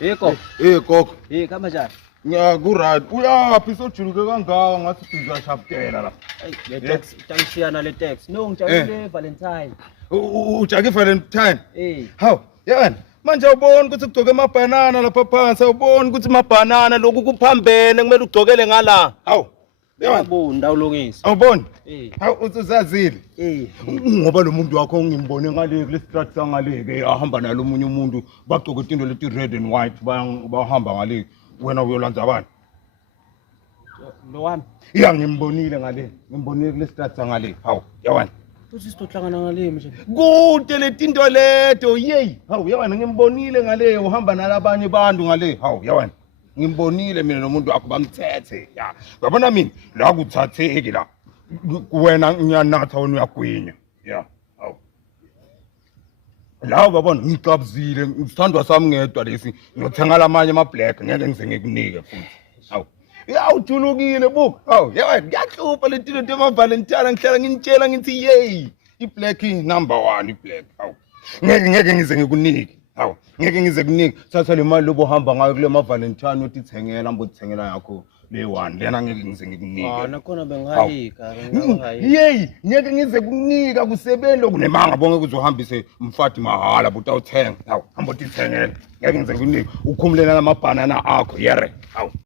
Yiko. Gogo. Kanjani? Ku-right. Uyaphi sojuluke kangaka ngathi sizashapukela la. Le tax tangishiyana le tax. No ngijabule Valentine. Ujake Valentine. Hawu, yena. Manje awuboni ukuthi kugcoke amabhanana lapha phansi, awuboni ukuthi amabhanana lokhu kuphambene kumele ugcokele ngala. Hawu. Yebo, ndawulungisa. Awuboni? Hawu uzazile. Ngoba lo muntu wakho ngimbone ngale kule strat sangale ke ahamba nalo omunye umuntu bagcoka into leti red and white bahamba ngale wena uyolanza abantu. Lo wami. Ya ngimbonile ngale. Ngimbonile kule strat sangale. Hawu, yawani. Futhi sizohlangana ngale manje. Kude letinto leto, yey. Hawu, yawani ngimbonile ngale uhamba nalabanye abantu ngale. Hawu, yawani. Ngimbonile mina nomuntu wakho bamthethe. Ya. Yabona mina la kuthatheki la. Wena ngiyanatha wena uyagwinya. Ya. Hawu. La babona ngicabuzile, ngithandwa sami ngedwa lesi. Ngiyothenga lamanye ama black ngeke ngize ngikunike futhi. Hawu. Ujulukile buku. Hawu, yawena ngiyahlupha letinto tema Valentine ngihlala nginitshela ngithi yey. I-black number 1 i-black. Hawu. Ngeke ngize ngikunike. Hawu, ngeke ngize kunike. Thatha le mali lobohamba ngayo kule ma Valentine otithengela ngibotithengela yakho le 1. Lena ngeke ngize ngikunike. Nakhona bengayika, Yey, ngeke ngize kunika kusebenza kunemanga bonke kuzohambise umfati mahala butawuthenga. Hawu, hamba utithengela. Ngeke ngize ngikunike. Ukhumulena namabhanana akho, yere. Hawu.